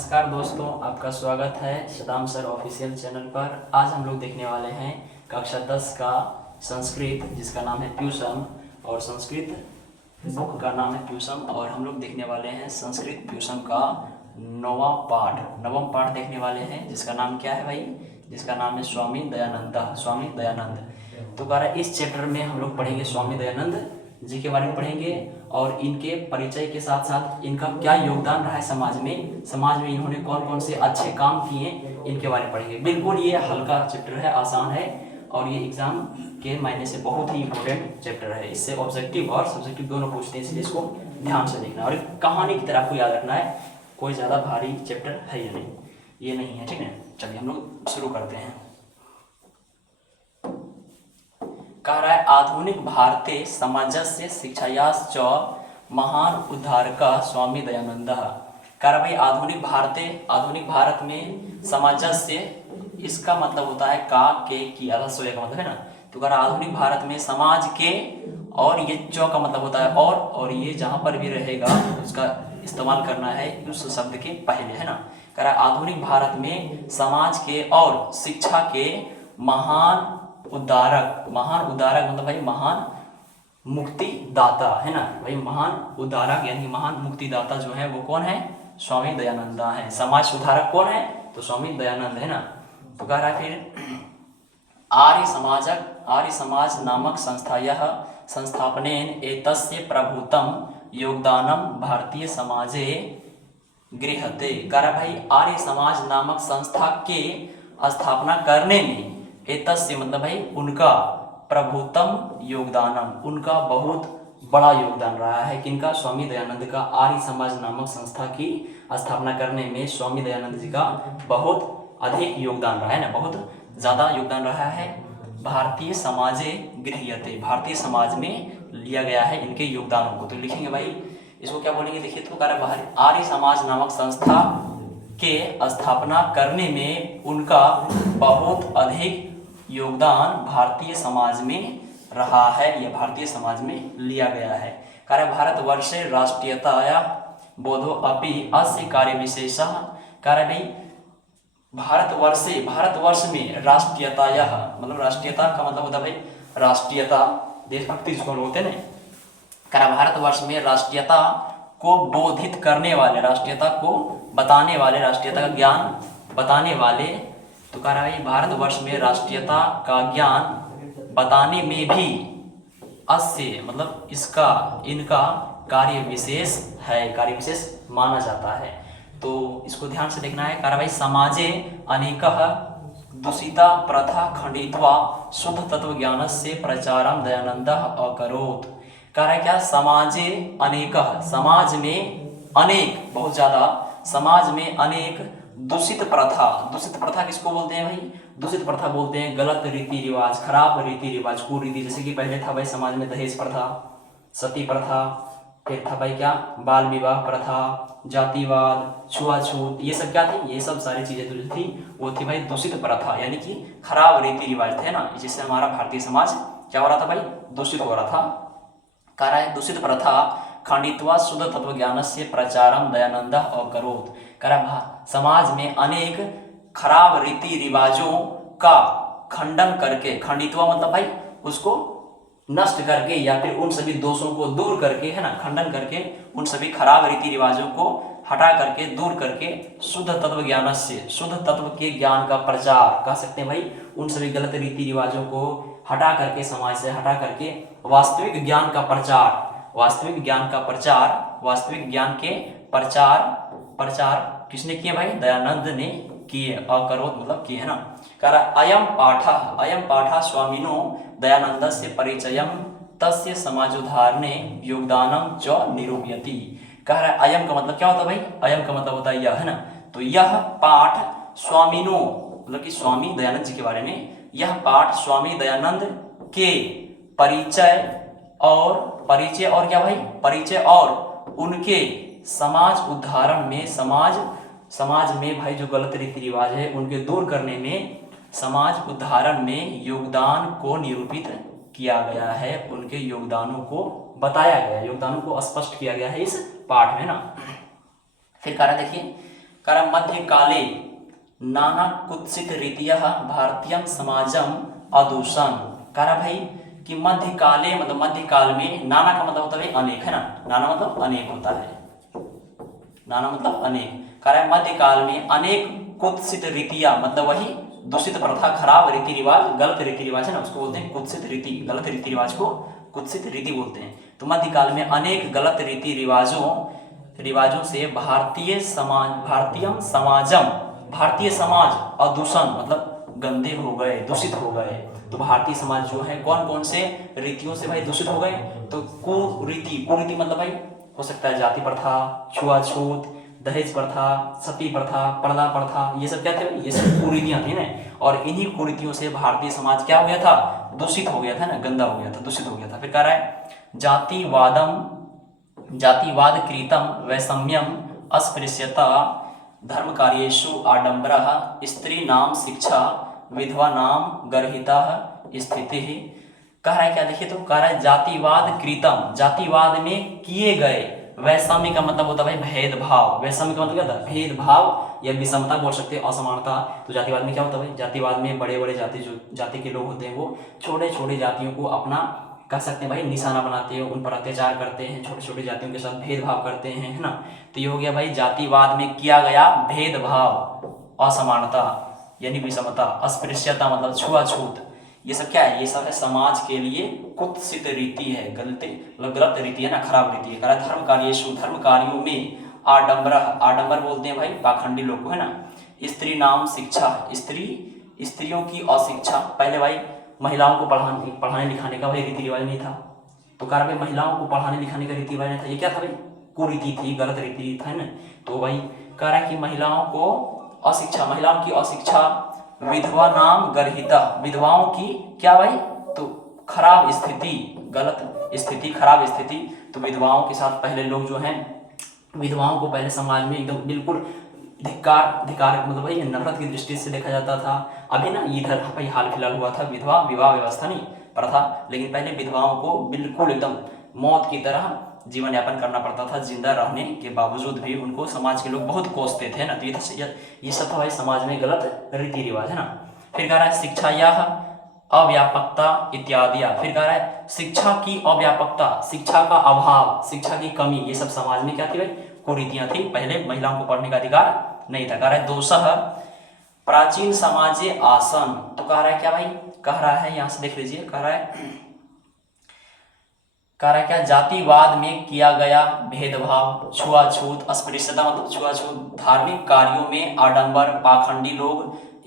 नमस्कार दोस्तों, आपका स्वागत है सदाम सर ऑफिशियल चैनल पर। आज हम लोग देखने वाले हैं कक्षा 10 का संस्कृत, जिसका नाम है प्यूसम, और संस्कृत बुक का नाम है प्यूसम। और हम लोग देखने वाले हैं संस्कृत प्यूसम का नवम पाठ देखने वाले हैं, जिसका नाम क्या है भाई? जिसका नाम है स्वामी दयानंद। तो कह रहा है इस चैप्टर में हम लोग पढ़ेंगे स्वामी दयानंद जी के बारे में पढ़ेंगे, और इनके परिचय के साथ साथ इनका क्या योगदान रहा है समाज में इन्होंने कौन कौन से अच्छे काम किए, इनके बारे में पढ़ेंगे। बिल्कुल ये हल्का चैप्टर है, आसान है, और ये एग्जाम के मायने से बहुत ही इंपॉर्टेंट चैप्टर है। इससे ऑब्जेक्टिव और सब्जेक्टिव दोनों पूछते हैं, इसलिए इसको ध्यान से देखना और कहानी की तरह आपको याद रखना है। कोई ज़्यादा भारी चैप्टर है ये नहीं है, ठीक है। चलिए हम लोग शुरू करते हैं। कह रहा है आधुनिक भारते समाजस्य शिक्षायाश्च महान उद्धारका स्वामी दयानंद। कह रहा भाई आधुनिक भारत में समाजस्य, इसका मतलब होता है का के की आधा सोया का मतलब है ना। तो कह रहा आधुनिक भारत में समाज के, और ये चौ का मतलब होता है और ये जहां पर भी रहेगा उसका इस्तेमाल करना है उस शब्द के पहले, है ना। कह रहा आधुनिक भारत में समाज के और शिक्षा के महान उद्धारक मतलब भाई महान मुक्तिदाता, है ना भाई। महान उद्धारक यानी महान मुक्तिदाता जो है वो कौन है? स्वामी दयानंद है। समाज सुधारक कौन है? तो स्वामी दयानंद, है ना। तो कह रहा है फिर आर्य समाज नामक संस्थायाः संस्थापनेन एतस्य प्रभुतम योगदानम भारतीय समाजे गृह्यते। कह रहा भाई आर्य समाज नामक संस्था के स्थापना करने में एतस्य मतलब भाई उनका, प्रभुतम योगदानम उनका बहुत बड़ा योगदान रहा है। किनका? स्वामी दयानंद का। आर्य समाज नामक संस्था की स्थापना करने में स्वामी दयानंद जी का बहुत अधिक योगदान रहा है ना, बहुत ज्यादा योगदान रहा है। भारतीय समाजे गृह्यते, भारतीय समाज में लिया गया है इनके योगदानों को। तो लिखेंगे भाई इसको क्या बोलेंगे, देखिए। तो आर्य समाज नामक संस्था के स्थापना करने में उनका बहुत अधिक योगदान भारतीय समाज में रहा है, यह भारतीय समाज में लिया गया है। कार्य भारतवर्षे राष्ट्रीयताया बोधो अपि अस्य कार्य विशेषः। कार्य भाई भारतवर्ष में राष्ट्रीयताया, मतलब राष्ट्रीयता का मतलब होता है भाई राष्ट्रीयता, देशभक्ति जिसको बोलते हैं ना। कार्य भारतवर्ष में राष्ट्रीयता को बोधित करने वाले, राष्ट्रीयता को बताने वाले, राष्ट्रीयता का ज्ञान बताने वाले। तो कह रहा है भारतवर्ष में राष्ट्रीयता का ज्ञान बताने में भी अस्य मतलब इनका कार्य विशेष है, कार्य विशेष माना जाता है। तो इसको ध्यान से देखना है। कह रहा भाई समाजे अनेकः दूषिता प्रथा खंडित्वा शुद्ध तत्व ज्ञान से प्रचारम दयानंदः अकरोत्। कह रहा है क्या? समाजे अनेकः, समाज में अनेक, बहुत ज्यादा, समाज में अनेक दूषित प्रथा किसको बोलते हैं भाई? दूषित प्रथा बोलते हैं गलत रीति रिवाज, खराब रीति रिवाज, कुरीति। जैसे कि पहले था भाई समाज में दहेज प्रथा, सती प्रथा, फिर था भाई क्या बाल विवाह प्रथा, जातिवाद, छुआछूत, ये सब क्या थी? ये सब सारी चीजें जो थी वो थी भाई दूषित प्रथा, यानी कि खराब रीति रिवाज थे ना, जिससे हमारा भारतीय समाज क्या हो रहा था भाई? दूषित हो रहा था। कह रहा है दूषित प्रथा खंडित्वा शुद्ध तत्व ज्ञान से प्रचारम दयानंद अकरोत्। कह रहा समाज में अनेक खराब रीति रिवाजों का खंडन करके, खंडित्वा मतलब भाई उसको नष्ट करके या फिर उन सभी दोषों को दूर करके, है ना, खंडन करके उन सभी खराब रीति रिवाजों को हटा करके, दूर करके शुद्ध तत्व ज्ञान से, शुद्ध तत्व के ज्ञान का प्रचार कह सकते हैं भाई। उन सभी गलत रीति रिवाजों को हटा करके, समाज से हटा करके वास्तविक ज्ञान का प्रचार, वास्तविक ज्ञान के प्रचार किसने किए भाई? दयानंद ने किए। अकरोत् मतलब किए, है ना। कह रहा अयम पाठः स्वामिनो दयानंदस्य परिचयम तस्य समाजोद्धारणे योगदानम च निरूपयति। कह रहा है अयम का मतलब क्या होता है भाई? अयम का मतलब होता है यह, है ना। तो यह पाठ स्वामिनो मतलब कि स्वामी दयानंद जी के बारे में, यह पाठ स्वामी दयानंद के परिचय और क्या भाई? परिचय और उनके समाज उद्धारण में, समाज में भाई जो गलत रीति रिवाज है उनके दूर करने में, समाज उद्धारण में योगदान को निरूपित किया गया है, उनके योगदानों को बताया गया, योगदानों को स्पष्ट किया गया है इस पाठ में ना। फिर कह रहा देखिए कह रहा मध्यकाले नाना कुत्सित रीतियः भारतीय समाजम अदूषण। कह रहा भाई कि मध्यकाले मतलब मध्यकाल में, नाना का मतलब होता है अनेक, है ना, नाना मतलब अनेक होता है, नाना मतलब अनेक। कह रहा है मध्यकाल में अनेक कुत्सित रीतियां मतलब वही दूषित प्रथा, खराब रीति रिवाज, गलत रीति रिवाज है ना, उसको बोलते हैं कुत्सित रीति, गलत रीति रिवाज को कुत्सित रीति बोलते हैं। तो मध्यकाल में अनेक गलत रीति रिवाजों से भारतीय समाज अदूषण मतलब गंदे हो गए, दूषित हो गए। तो भारतीय समाज जो है कौन कौन से रीतियों से भाई दूषित हो गए? तो कुरीति मतलब भाई हो सकता है जाति प्रथा, छुआछूत, दहेज प्रथा, सती प्रथा, पर्दा प्रथा, ये सब क्या थे? ये सब कुरीतियां थी ना। और इन्हीं कुरीतियों से भारतीय समाज क्या हो गया था? दूषित हो गया था ना, गंदा हो गया था, दूषित हो गया था। फिर कह रहा है जातिवाद कृतम वैषम्यम अस्पृश्यता धर्म कार्येषु आडंबरः स्त्री नाम शिक्षा विधवा नाम गर्हिता स्थिति। कह रहा है क्या? देखिए तो कह रहा है जातिवाद कृतम, जातिवाद में किए गए, वैषम्य का मतलब होता है भाई भेदभाव, वैषम्य का मतलब क्या होता है? भेदभाव या विषमता बोल सकते हैं, असमानता। तो जातिवाद में क्या होता है भाई? जातिवाद में बड़े बड़े जाति के लोग होते हैं वो छोटे छोटे जातियों को अपना कह सकते हैं भाई निशाना बनाते हैं, उन पर अत्याचार करते हैं, छोटे छोटे जातियों के साथ भेदभाव करते हैं, है ना। तो ये हो गया भाई जातिवाद में किया गया भेदभाव, असमानता यानी विषमता, अस्पृश्यता मतलब छुआछूत, ये सब क्या है? ये सब है समाज के लिए कुत्सित रीति है, गलत रीति है ना, खराब रीति है। धर्म कार्येषु, धर्म कार्यों में आडंबर बोलते हैं भाई पाखंडी लोग को, है ना। स्त्री नाम शिक्षा, स्त्रियों की अशिक्षा। पहले भाई महिलाओं को पढ़ाने लिखाने का भाई रीति रिवाज नहीं था। तो कह रहा भाई महिलाओं को पढ़ाने लिखाने का रीति रिवाज नहीं था, ये क्या था भाई? कुरीति थी, गलत रीति था, है ना। तो भाई कह रहा है कि महिलाओं की अशिक्षा, विधवा नाम गर्हिता, विधवाओं की क्या भाई? तो खराब स्थिति, गलत स्थिति, खराब स्थिति। तो विधवाओं के साथ पहले लोग जो हैं, विधवाओं को पहले समाज में एकदम बिल्कुल धिक्कार मतलब भाई नफरत की दृष्टि से देखा जाता था। अभी ना इधर भाई हाल फिलहाल हुआ था विधवा विवाह व्यवस्था नहीं प्रथा, लेकिन पहले विधवाओं को बिल्कुल एकदम मौत की तरह जीवन यापन करना पड़ता था। जिंदा रहने के बावजूद भी उनको समाज के लोग बहुत कोसते थे ना। तो ये सब था भाई समाज में गलत रीति रिवाज, है ना। फिर कह रहा है शिक्षा या अव्यापकता इत्यादि। फिर कह रहा है शिक्षा की अव्यापकता, शिक्षा का अभाव, शिक्षा की कमी, ये सब समाज में क्या थी भाई? कुरीतियां थी। पहले महिलाओं को पढ़ने का अधिकार नहीं था। कह रहा है दोषः प्राचीन समाजे आसन। तो कह रहा है क्या भाई? कह रहा है यहां से देख लीजिए, कह रहा है क्या? जातिवाद में किया गया भेदभाव, छुआछूत, अस्पृश्यता मतलब छुआछूत, धार्मिक कार्यों में आडंबर, पाखंडी लोग,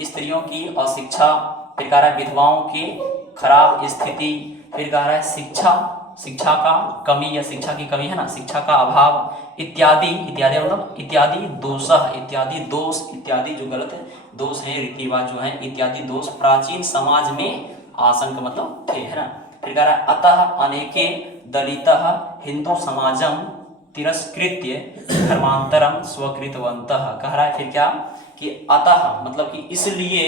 स्त्रियों की अशिक्षा, फिर कह रहा है विधवाओं की खराब स्थिति, फिर कह रहा है शिक्षा का कमी या शिक्षा की कमी, है ना, शिक्षा का अभाव इत्यादि मतलब इत्यादि दोष, इत्यादि जो गलत है दोष है, रीति रिवाज जो है इत्यादि दोष प्राचीन समाज में आसन का मतलब थे, है ना। फिर कह रहा है अतः अनेके दलितः हिंदू समाजम तिरस्कृत्य धर्मांतरम स्वकृतवन्तः। कह रहा है फिर क्या कि अतः मतलब कि इसलिए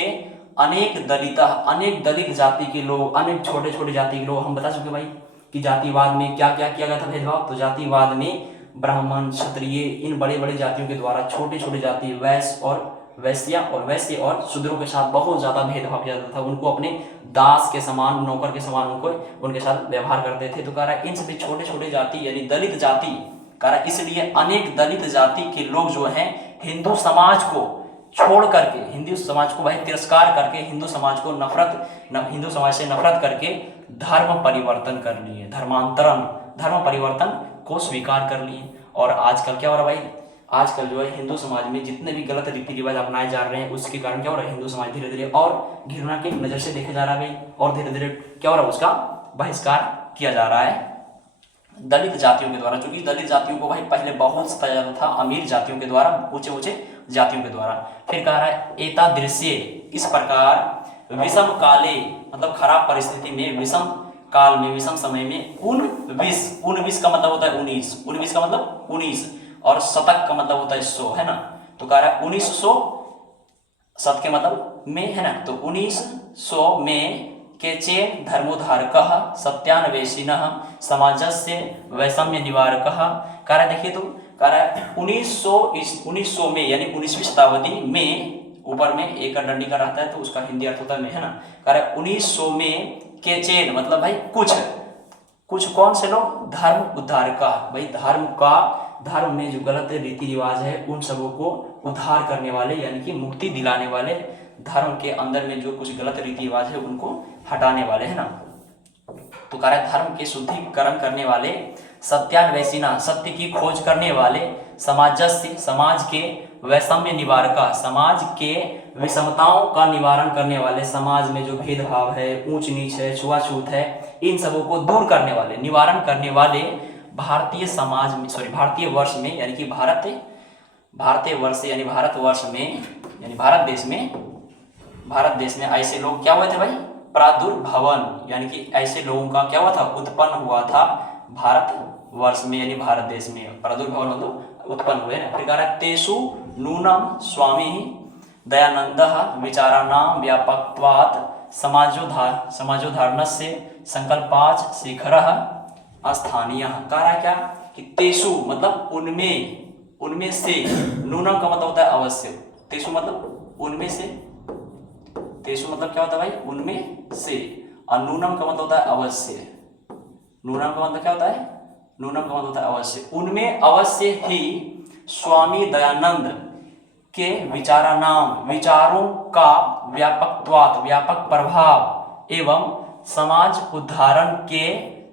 अनेक दलित जाति के लोग, अनेक छोटे छोटे जाति के लोग, हम बता चुके भाई कि जातिवाद में क्या क्या किया गया था भेदभाव। तो जातिवाद में ब्राह्मण, क्षत्रिय, इन बड़े बड़े जातियों के द्वारा छोटे छोटे जाति वैश्य और शूद्रों के साथ बहुत ज्यादा भेदभाव किया जाता था। उनको अपने दास के समान, नौकर के समान उनके साथ व्यवहार करते थे। तो कह रहा है इन सभी छोटे छोटे जाति यानी दलित जाति, कह रहा है इसलिए अनेक दलित जाति के लोग जो हैं हिंदू समाज को छोड़ करके, हिंदू समाज को भाई तिरस्कार करके, हिंदू समाज से नफरत करके धर्म परिवर्तन कर लिए, धर्म परिवर्तन को स्वीकार कर लिए। और आजकल क्या हो रहा है भाई? आजकल जो है हिंदू समाज में जितने भी गलत रीति रिवाज अपनाए जा रहे हैं, उसके कारण क्या हो रहा है? हिंदू समाज धीरे धीरे और घृणा की नजर से देखा जा रहा है भाई, और धीरे धीरे क्या हो रहा है? उसका बहिष्कार किया जा रहा है दलित जातियों के द्वारा। क्योंकि दलित जातियों को भाई पहले बहुत सताया जाता था अमीर जातियों के द्वारा, ऊंचे जातियों के द्वारा। फिर कह रहा है एतादृश्य, इस प्रकार विषम काले मतलब खराब परिस्थिति में, विषम काल में, विषम समय में, उनविश का मतलब होता है 19 का मतलब 19, और शतक का मतलब होता है 100, है ना। तो कह रहा है 1900 शत के मतलब में, है ना। तो 1900 में केचे धर्मोद्धारकः सत्यान्वेषिणः समाजस्य वैषम्य निवारकः। कह रहा है देखिए तो कह रहा है 1900 में, यानी 19वीं शताब्दी में, ऊपर में एक डंडी का रहता है तो उसका हिंदी अर्थ होता है में, है ना। कह रहा है 1900 में के चेन, मतलब भाई कुछ कौन से लोग, धर्म उद्धार का, भाई धर्म में जो गलत रीति रिवाज है उन सबों को उद्धार करने वाले, यानी कि मुक्ति दिलाने वाले, धर्म के अंदर में जो कुछ गलत रीति रिवाज है उनको हटाने वाले, है ना। तो कह रहा है धर्म के शुद्धिकरण करने वाले, सत्यान्वेषिना, सत्य की खोज करने वाले, समाजस्य, समाज के वैषम्य निवारका, समाज के विषमताओं का निवारण करने वाले, समाज में जो भेदभाव है, ऊंच नीच है, छुआछूत है, इन सबों को दूर करने वाले, निवारण करने वाले भारतीय समाज में, भारतीय वर्ष में, यानी कि भारतीय वर्ष यानी भारतवर्ष में, यानी भारत देश में ऐसे लोग क्या हुए थे भाई, प्रादुर्भवन, यानी कि ऐसे लोगों का क्या हुआ था, उत्पन्न हुआ था भारतवर्ष में, यानी भारत देश में। प्रादुर्भवन मतलब उत्पन्न हुए ना। फिर कह रहा है तेषु नूनम स्वामी दयानंदः विचाराणां व्यापकत्वात् समाजोद्धारणस्य संकल्पाच शिखरः स्थानीयः। कह रहा है क्या कि तेषु मतलब उनमें से, नूनम का मतलब होता है अवश्य, तेषु मतलब उनमें से, तेषु मतलब क्या होता है भाई, उनमें से, और नूनम का मतलब होता है अवश्य, नूनम का मतलब क्या होता है, नूनम का मतलब होता है अवश्य, उनमें अवश्य ही स्वामी दयानंद के विचारों का व्यापक प्रभाव एवं समाज उद्धारण के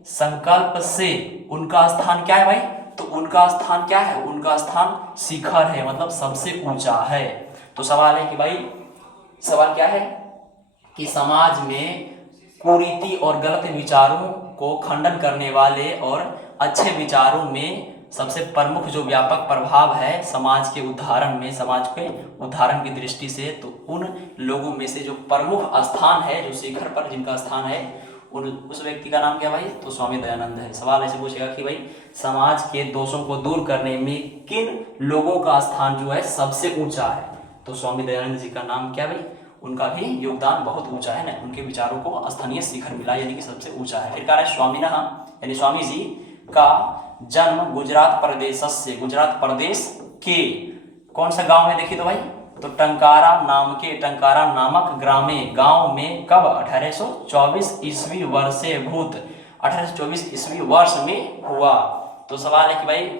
संकल्प से उनका स्थान क्या है भाई, तो उनका स्थान क्या है, उनका स्थान शिखर है, मतलब सबसे ऊंचा है। तो सवाल है कि भाई, सवाल क्या है कि समाज में कुरीति और गलत विचारों को खंडन करने वाले और अच्छे विचारों में सबसे प्रमुख जो व्यापक प्रभाव है समाज के उद्धारण में, समाज के उद्धारण की दृष्टि से, तो उन लोगों में से जो प्रमुख स्थान है, जो शिखर पर जिनका स्थान है, उस व्यक्ति का नाम क्या भाई, तो स्वामी दयानंद है। सवाल ऐसे पूछेगा कि भाई समाज के दोषों को दूर करने में किन लोगों का स्थान जो है सबसे ऊंचा है, तो स्वामी दयानंद जी का नाम क्या भाई, उनका भी योगदान बहुत ऊंचा है ना, उनके विचारों को स्थानीय शिखर मिला, यानी कि सबसे ऊंचा है। फिर कह रहा है स्वामीना, यानी स्वामी जी का जन्म गुजरात प्रदेश से, गुजरात प्रदेश के कौन सा गांव में, देखिए तो भाई, तो टंकारा नामक गांव में कब, 1824 ईस्वी वर्षे भूत, 1824 ईस्वी वर्ष में हुआ। तो सवाल है कि भाई,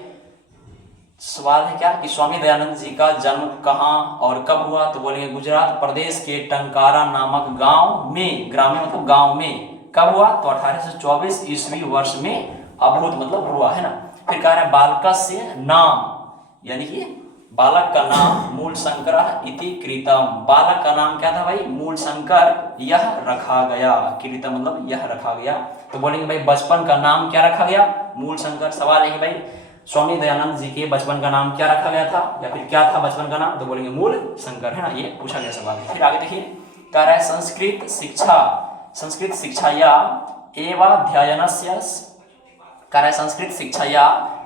सवाल है क्या कि स्वामी दयानंद जी का जन्म कहाँ और कब हुआ, तो बोलेंगे गुजरात प्रदेश के टंकारा नामक गांव में, ग्रामीण मतलब गांव में, कब हुआ, तो 1824 ईस्वी वर्ष में अभूत मतलब हुआ, है ना। फिर कह रहा है बालकस्य नाम, यानी कि बालक का नाम मूल शंकर इति कृतम, बालक का नाम क्या था भाई, मूल शंकर यह रखा गया, कृतम मतलब यह रखा गया। तो बोलेंगे भाई बचपन का नाम क्या रखा गया, मूल शंकर। सवाल है कि भाई स्वामी दयानंद जी के बचपन का नाम क्या रखा गया था, या फिर क्या था बचपन का नाम, तो बोलेंगे मूल शंकर, है ना, ये पूछा गया सवाल है। फिर आगे देखिए, कह रहा है संस्कृत शिक्षा या एवाध्ययनस्य, कह रहा है संस्कृत शिक्षा या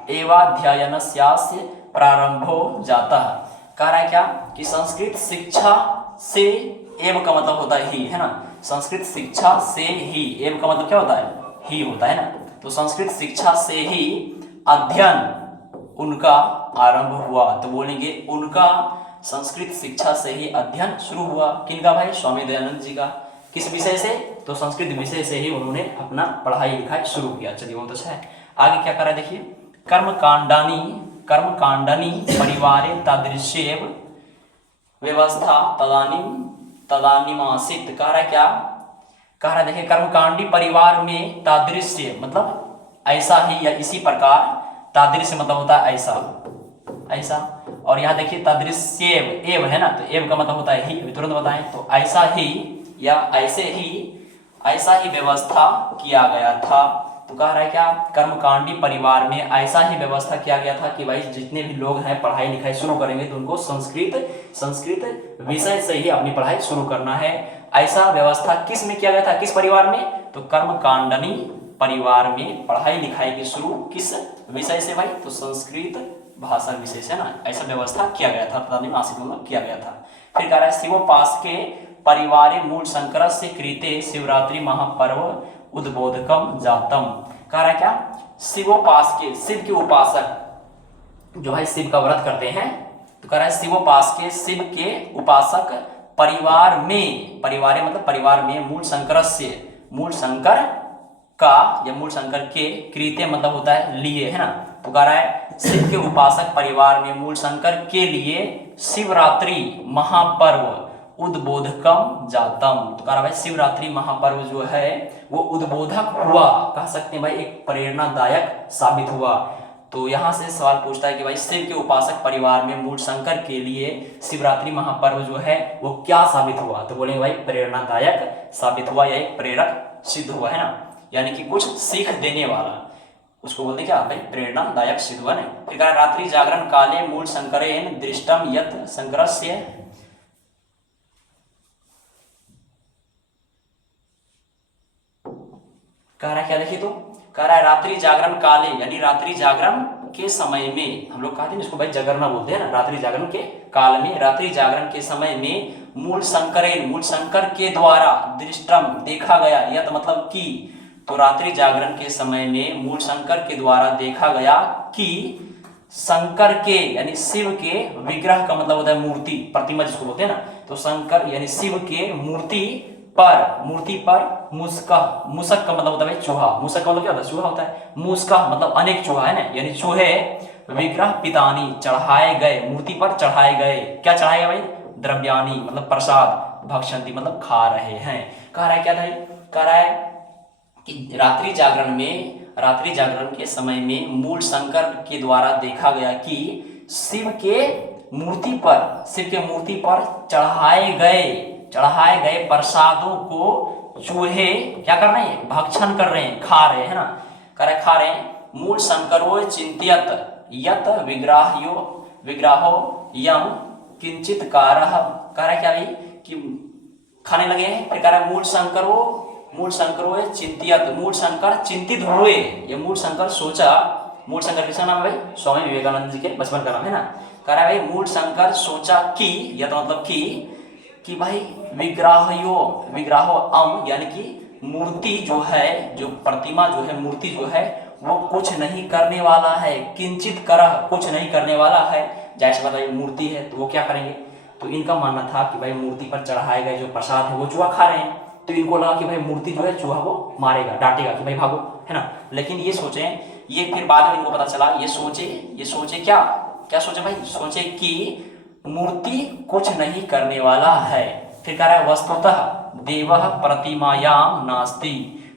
एवाध्ययनस्यास्य प्रारंभो जाता है। कह रहा है क्या कि संस्कृत शिक्षा से, एव का मतलब होता है ही, है ना, संस्कृत शिक्षा से ही, एव का मतलब क्या होता है, ही होता है ना। तो संस्कृत शिक्षा से ही अध्ययन उनका आरंभ हुआ, तो बोलेंगे उनका संस्कृत शिक्षा से ही अध्ययन शुरू हुआ। किनका भाई, स्वामी दयानंद जी का। किस विषय से, तो संस्कृत विषय से ही उन्होंने अपना पढ़ाई लिखाई शुरू किया। चलिए बहुत अच्छा है। आगे क्या करा देखिए, कर्मकांडनी परिवारे तादृश्येव व्यवस्था तदानीमासित। कह रहा है क्या, कह रहा है देखिए कर्मकांडी परिवार में तादृश्य मतलब ऐसा ही या इसी प्रकार, तादृश्य मतलब होता है ऐसा, और यहाँ देखिए तादृश्येव, एव है ना, तो एव का मतलब होता है ही, तुरंत बताएं, तो ऐसा ही या ऐसा ही व्यवस्था किया गया था। तो कह रहा है क्या, कर्मकांडी परिवार में ऐसा ही व्यवस्था किया गया था कि भाई जितने भी लोग हैं पढ़ाई लिखाई शुरू करेंगे तो उनको संस्कृत विषय से ही अपनी पढ़ाई शुरू करना है। ऐसा व्यवस्था किस में किया गया था, किस परिवार में, तो कर्मकांडनी परिवार में पढ़ाई लिखाई की शुरू किस विषय से भाई, तो संस्कृत भाषा विषय से ना, ऐसा व्यवस्था किया गया था, तदानीमासित मतलब किया गया था। फिर कह रहा है शिवोपास के परिवारे मूल शंकर से कृते शिवरात्रि महापर्व उद्बोधकम जातम। कह रहा है क्या, शिवोपास के, शिव के उपासक जो भाई शिव का व्रत करते हैं, तो कह रहा है शिवोपासके, शिव के उपासक परिवार में, परिवार मतलब परिवार में, मूल शंकर से, मूल शंकर का या मूल शंकर के, कृत्य मतलब होता है लिए, है ना। तो कह रहा है शिव के उपासक परिवार में मूल शंकर के लिए शिवरात्रि महापर्व उद्बोधकम जातम। तो कह रहा भाई शिवरात्रि महापर्व जो है वो उद्बोधक हुआ, कह सकते हैं भाई एक प्रेरणादायक साबित हुआ। तो यहाँ से सवाल पूछता है कि भाई शिव के उपासक परिवार में मूल शंकर के लिए शिवरात्रि महापर्व जो है वो क्या साबित हुआ, तो बोलेंगे भाई प्रेरणादायक साबित हुआ या एक प्रेरक सिद्ध हुआ, है ना, यानी कि कुछ सीख देने वाला, उसको बोलते क्या भाई प्रेरणादायक सिद्ध हुआ। नहीं, फिर कहा रात्रि जागरण काले मूल शंकरेन दृष्टम यत शंकरस्य, कह रहा है क्या, देखिए तो कह रहा है रात्रि जागरण काले, यानी रात्रि जागरण के समय में, हम लोग कहते हैं इसको भाई जगरना बोलते हैं ना, रात्रि जागरण के काल में, रात्रि जागरण के समय में मूल शंकरेन, मूल शंकर के द्वारा दृष्टम देखा गया, यह तो मतलब कि, तो रात्रि जागरण के समय में मूल शंकर के द्वारा देखा गया कि शंकर के यानी शिव के विग्रह का मतलब होता है मूर्ति, प्रतिमा जिसको बोलते हैं ना, तो शंकर यानी शिव के मूर्ति पर मुस्का, मुसक का मतलब होता है चूहा, मुसक का मतलब क्या होता है, चूहा होता है, मुस्का मतलब अनेक चूहा, है ना, यानी चूहे विग्रह पितानी चढ़ाए गए, मूर्ति पर चढ़ाए गए, क्या चढ़ाए गए भाई, द्रव्यानी मतलब प्रसाद, भक्षंती मतलब खा रहे हैं। कह रहा है क्या भाई, कह रहा है कि रात्रि जागरण में, रात्रि जागरण के समय में मूल शंकर के द्वारा देखा गया कि शिव के मूर्ति पर, शिव के मूर्ति पर चढ़ाए गए प्रसादों को चूहे क्या कर रहे हैं, भक्षण कर रहे हैं, खा रहे हैं, है ना, कह रहे खा रहे हैं। मूल शंकरो चिंतियत यत विग्रहो यम किंचित कारः, कह रहा है क्या भाई कि खाने लगे हैं। फिर कह रहा है मूल शंकरो चिंतियत, मूल शंकर चिंतित हुए, या मूल शंकर सोचा, मूल शंकर किसका नाम है भाई, स्वामी विवेकानंद जी के बचपन का नाम है ना। कह रहा है भाई मूल शंकर सोचा कि, या तो मतलब कि भाई विग्रहो अम, यानी कि मूर्ति जो है, जो प्रतिमा जो है, मूर्ति जो है वो कुछ नहीं करने वाला है, किंचित करह कुछ नहीं करने वाला है, जैसे बताइए मूर्ति है तो वो क्या करेंगे, तो इनका मानना था कि भाई मूर्ति पर चढ़ाए गए जो प्रसाद है वो चूहा खा रहे हैं, तो इनको लगा कि भाई मूर्ति जो है चूहा को मारेगा, डांटेगा कि भाई भागो, है ना। लेकिन ये सोचे, ये फिर बाद में इनको पता चला, ये सोचे क्या सोचे भाई, सोचे कि मूर्ति कुछ नहीं करने वाला है। फिर कह रहा है वस्तुतः देवः प्रतिमायाम नास्ति,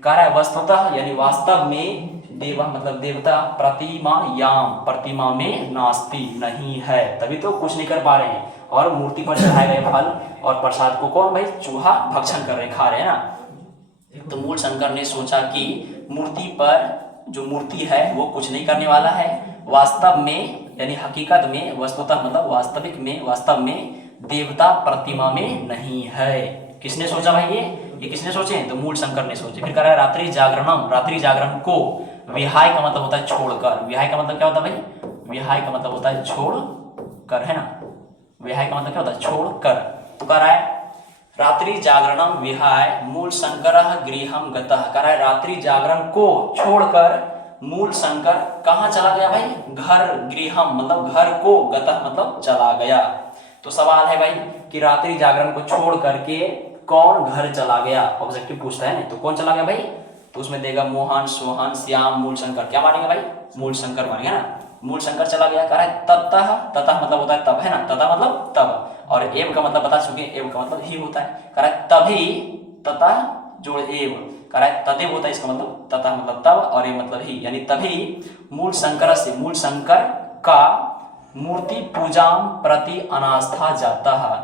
कह रहा है वस्तुतः यानी वास्तव में, देवः मतलब देवता, प्रतिमा में नास्ति नहीं है, तभी तो कुछ नहीं कर पा रहे हैं, और मूर्ति पर चढ़ाए गए फल और प्रसाद को कौन भाई, चूहा भक्षण कर रहे, खा रहे हैं ना। तो मूल शंकर ने सोचा कि मूर्ति पर, जो मूर्ति है वो कुछ नहीं करने वाला है, वास्तव में यानी हकीकत में, वस्तुतः मतलब वास्तविक में, वास्तव में देवता प्रतिमा में नहीं है। किसने सोचा भाई, ये किसने सोचे, तो मूल शंकर ने सोचे। फिर कह रहा है रात्रि जागरणम, रात्रि जागरण को विहाय का मतलब होता है छोड़कर, विहाय का मतलब क्या होता है भाई, विहाय का मतलब होता है छोड़ कर, है ना, विहाय का मतलब क्या होता है छोड़ कर। तो कह रहा है रात्रि जागरणम विहाय मूल शंकर गृहम गतः, कह रहा है रात्रि जागरण को छोड़कर मूल शंकर कहाँ चला गया भाई, घर, गृहम मतलब घर को, गतः मतलब चला गया। तो सवाल है भाई कि रात्रि जागरण को छोड़ करके कौन घर चला गया, ऑब्जेक्टिव पूछता है ना, तो कौन चला गया भाई, तो उसमें देगा मोहन, सोहन, श्याम, मूल शंकर, क्या मानेंगे भाई, मूल शंकर मानेंगे ना, मूल शंकर चला गया। कह रहा है ततः, ततः मतलब होता है तब, है ना, ततः मतलब तब, और एव का मतलब बता चुके, एव का मतलब ही होता है। कह रहा है तभी, ततः जोड़ एव, कह रहा है तदेव होता है, इसका मतलब ततः मतलब तब, और ये मतलब ही, यानी तभी मूल शंकर से, मूल शंकर का मूर्ति पूजा प्रति अनास्था जाता है,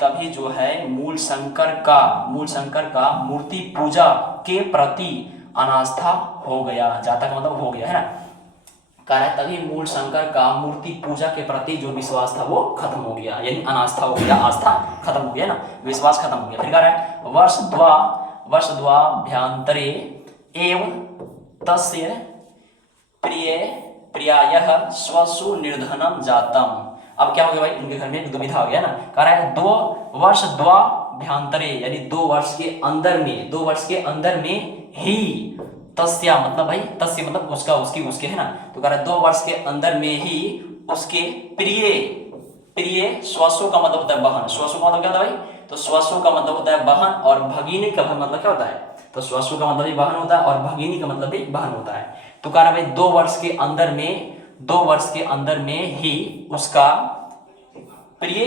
तभी जो है मूल शंकर का मूर्ति पूजा के प्रति अनास्था हो गया, जाता का मतलब हो गया, है ना। कह रहा है तभी मूल शंकर का मूर्ति पूजा के प्रति जो विश्वास था वो खत्म हो गया, यानी अनास्था हो गया, आस्था खत्म हो गया ना, विश्वास खत्म हो गया। फिर कह रहा है वर्ष द्वाभ्यांतरे एव तस्य प्रियायः स्वसु निर्धनम जातम। अब क्या हो गया भाई, उनके घर में दुविधा हो गया ना। कह रहा है 2 वर्ष द्वाभ्यांतरे यानी 2 वर्ष के अंदर में ही तस्या मतलब भाई तस्य मतलब उसका, उसकी, उसके, है ना। तो कह रहा है 2 वर्ष के अंदर में ही उसके प्रिय, प्रिय स्वसु का मतलब होता है बहन, स्वसु का मतलब क्या होता है भाई, तो स्वसु का मतलब होता है बहन, और भगिनी का मतलब क्या होता है, तो स्वसु का मतलब भी बहन होता है और भगिनी का मतलब भी बहन होता है। तो कह रहा है भाई 2 वर्ष के अंदर में, 2 वर्ष के अंदर में ही उसका प्रिय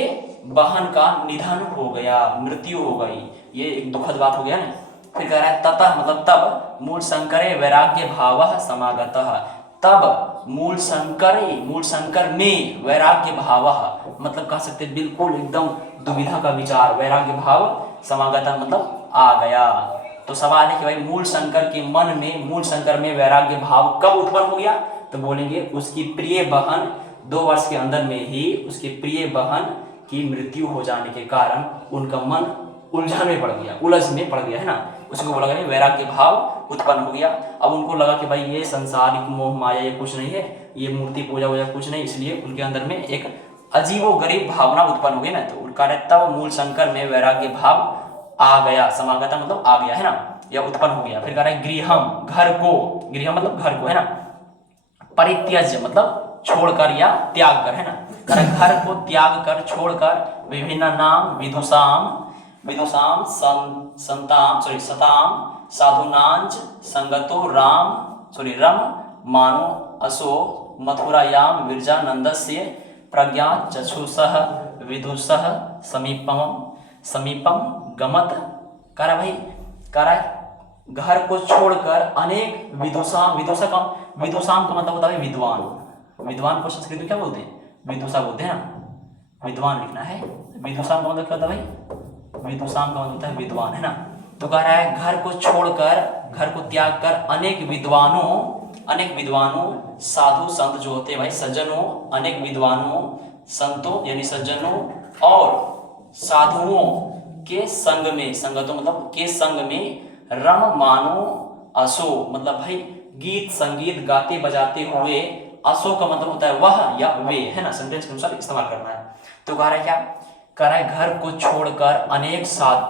बहन का निधन हो गया, मृत्यु हो गई। ये एक दुखद बात हो गया ना। फिर कह रहा है ततः मतलब तब मूल शंकरे वैराग्य भाव समागतः, तब मूल शंकर में वैराग्य भाव मतलब कह सकते बिल्कुल एकदम दुविधा का विचार, वैराग्य भाव समागतः मतलब आ गया। तो सवाल है कि भाई मूल शंकर के मन में, मूल शंकर में वैराग्य भाव कब उत्पन्न हो गया, तो बोलेंगे उसकी प्रिय बहन 2 वर्ष के अंदर में ही उसके प्रिय बहन की मृत्यु हो जाने के कारण उनका मन उलझन में पड़ गया, उलझ में पड़ गया, है ना। उसको बोला गया वैराग्य भाव उत्पन्न हो गया। अब उनको लगा कि भाई ये संसारिक मोह माया ये कुछ नहीं है, ये मूर्ति पूजा वूजा कुछ नहीं, इसलिए उनके अंदर में एक अजीबो गरीब भावना उत्पन्न हो गई ना। तो उनका तब मूल शंकर में वैराग्य भाव आ गया, समागता मतलब आ गया, है ना, या उत्पन्न हो गया। फिर कह रहा है गृहम घर को, गृह मतलब घर को, है ना, परित्यज्य मतलब छोड़कर या त्याग कर, है ना, घर को त्याग कर छोड़कर विभिन्न नाम विदुषाम विदुषाम सताम साधुनांच संगतो रम मानो असो मथुरायाम विरजानंदस्य प्रज्ञा चक्षुषः विदुषः समीपम गमत। करा भाई करा घर को छोड़कर अनेक विदुषाम का मतलब होता है विद्वान, विद्वान को संस्कृत में क्या बोलते हैं, विदुषा बोलते हैं ना, विद्वान लिखना है। विदुषाम का मतलब क्या होता है भाई, विदुषाम का मतलब होता है विद्वान, है ना। तो कह रहा है घर को छोड़कर, घर को त्याग कर अनेक विद्वानों साधु संत जो होते हैं भाई सज्जनों, अनेक विद्वानों संतों यानी सज्जनों और साधुओं के संग में, संगतों मतलब के संग में रम मानो असो मतलब भाई गीत संगीत गाते बजाते हुए, असो का मतलब होता है वह या वे, है ना, सेंटेंस के अनुसार इस्तेमाल करना है। तो कह रहा है क्या, कह रहा है घर को छोड़कर अनेक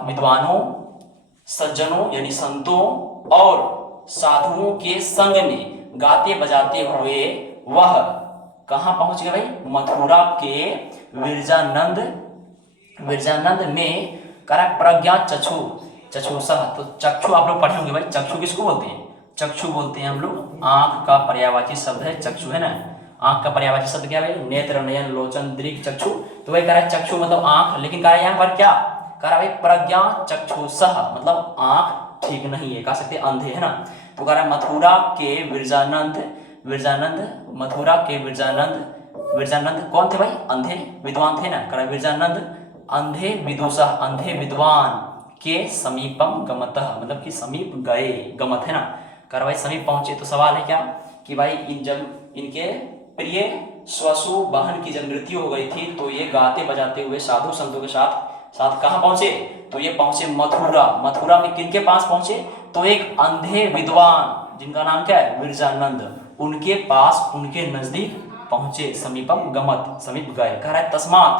विद्वानों सज्जनों यानी संतों और साधुओं के संग में गाते बजाते हुए वह कहां पहुंच गए भाई, मथुरा के विरजानंद में। कह रहा है प्रज्ञा चक्षुषः, तो चक्षु आप लोग पढ़े होंगे भाई, चक्षु किसको बोलते हैं, चक्षु बोलते हैं हम लोग, आंख का पर्यायवाची शब्द है चक्षु, है ना। आंख का पर्यायवाची शब्द क्या है, नेत्र नयन लोचन दृक् चक्षु। तो वही कह रहा है चक्षु मतलब आंख, लेकिन कह रहा है यहाँ पर क्या, कह रहा है भाई प्रज्ञा चक्षुषः मतलब आंख ठीक नहीं है, कह सकते अंधे, है ना। तो कह रहा है मथुरा के विरजानंद कौन थे भाई, अंधे विद्वान थे ना। कह रहा है विरजानंद अंधे विदुषः अंधे विद्वान के समीपम गमतः मतलब कि समीप गए, गमत, है ना। कर भाई समीप पहुंचे। तो सवाल है क्या कि भाई जब इनके प्रिय स्वसु बहन की जब मृत्यु हो गई थी तो ये गाते बजाते हुए साधु संतों के साथ कहाँ पहुंचे, तो ये पहुंचे मथुरा में किनके पास पहुंचे, तो एक अंधे विद्वान जिनका नाम क्या है विरजानंद, उनके पास उनके नजदीक पहुंचे, समीपम गमत समीप गए। कह रहा है तस्मात्